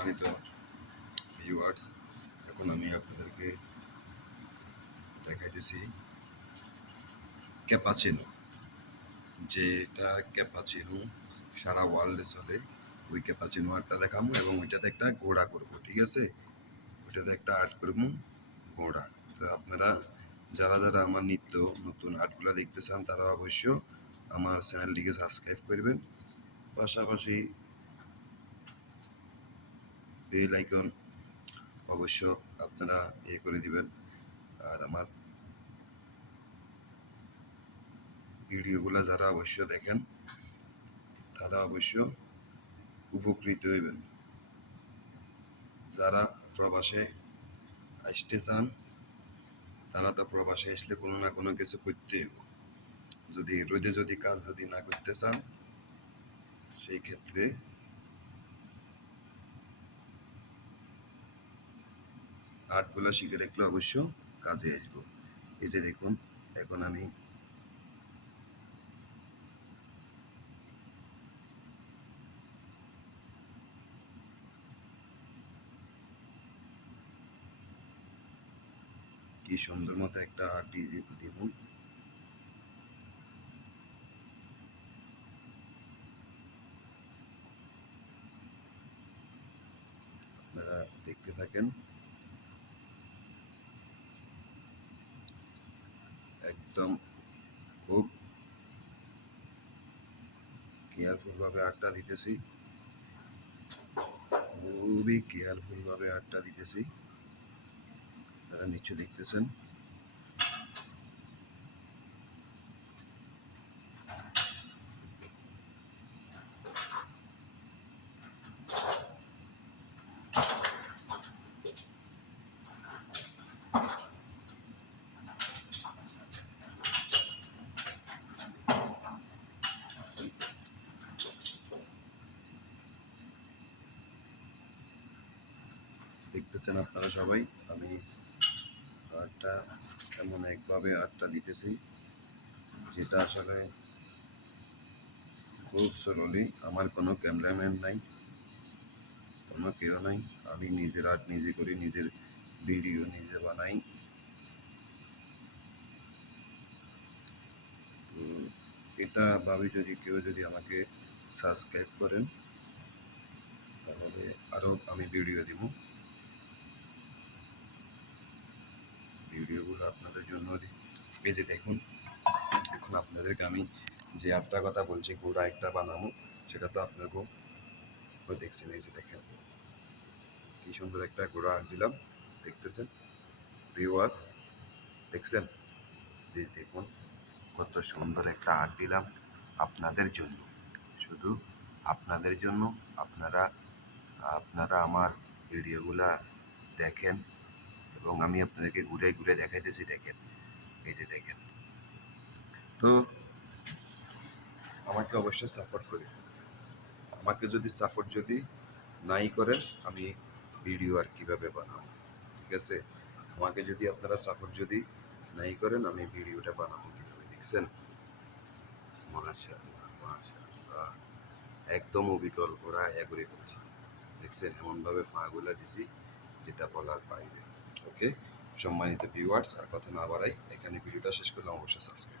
সম্মানিত ভিউয়ার্স, এখন আমি আপনাদেরকে দেখাইতেছি ক্যাপাচিনো, যেটা ক্যাপাচিনো সারা ওয়ার্ল্ডে চলে। ওই ক্যাপাচিনো আর্টটা দেখাবো এবং ওইটাতে একটা ঘোড়া করবো, ঠিক আছে? ওইটাতে একটা আর্ট করবো ঘোড়া। তো আপনারা যারা যারা আমার নিত্য নতুন আর্টগুলো দেখতে চান তারা অবশ্য আমার চ্যানেলটিকে সাবস্ক্রাইব করবেন, পাশাপাশি বেল আইকন অবশ্য আপনারা করে দিবেন। আর আমার ভিডিওগুলো যারা অবশ্য দেখেন তারা অবশ্য উপকৃত হইবেন। যারা প্রবাসে আসতে চান তারা তো প্রবাসে আসলে কোনো না কোনো কিছু করতে হইব। যদি রোদে যদি কাজ যদি না করতে চান সেই ক্ষেত্রে আর্টগুলো শিখে রাখলে অবশ্য কাজে আসবো। এই যে দেখুন, এখন আমি কি সুন্দর মতো একটা আর্ট দিব। আপনারা দেখতে থাকেন। একদম খুব কেয়ারফুল ভাবে আটটা দিতেছি, খুবই কেয়ারফুল ভাবে আটটা দিতেছি। তারা নিচে দেখতেছেন। দেখতেছেন আপনারা সবাই, আমি আটটা এমন একভাবে আটটা দিতেছি যেটা আসলে খুব স্লোলি। আমার কোনো ক্যামেরাম্যান নাই, কোনো কেউ নাই, আমি নিজের আর্ট নিজে করি, নিজের ভিডিও নিজে বানাই। তো এটা ভাবি যদি কেউ যদি আমাকে সাবস্ক্রাইব করেন তাহলে আরও আমি ভিডিও দিব, ভিডিওগুলো আপনাদের জন্য দিই। এই যে দেখুন, এখন আপনাদেরকে আমি যে আটটা কথা বলছি ঘোড়া একটা বানাবো, সেটা তো আপনাকেও দেখছেন। এই যে দেখেন কি সুন্দর একটা ঘোড়া আর্ট দিলাম, দেখতেছেন ভিউয়ার্স, দেখছেন? দেখুন কত সুন্দর একটা আর্ট দিলাম আপনাদের জন্য, শুধু আপনাদের জন্য। আপনারা আপনারা আমার ভিডিওগুলা দেখেন এবং আমি আপনাদেরকে ঘুরে ঘুরে দেখাইতেছি। দেখেন, এই যে দেখেন। তো আমাকে অবশ্যই সাপোর্ট করি। আমাকে যদি সাপোর্ট যদি নাই করেন আমি ভিডিও আর কীভাবে বানাবো, ঠিক আছে? আমাকে যদি আপনারা সাপোর্ট যদি নাই করেন আমি ভিডিওটা বানাবো কীভাবে? দেখছেন? মাশাআল্লাহ, মাশাআল্লাহ, একদম অবিকল ওরা এগরে ফেলছে। দেখছেন এমনভাবে ফাঁগুলা দিছি যেটা বলার বাইরে। ওকে সম্মানিত ভিউয়ার্স, আর কথা না বাড়াই, এখানে ভিডিওটা শেষ করলাম। অবশ্যই সাবস্ক্রাইব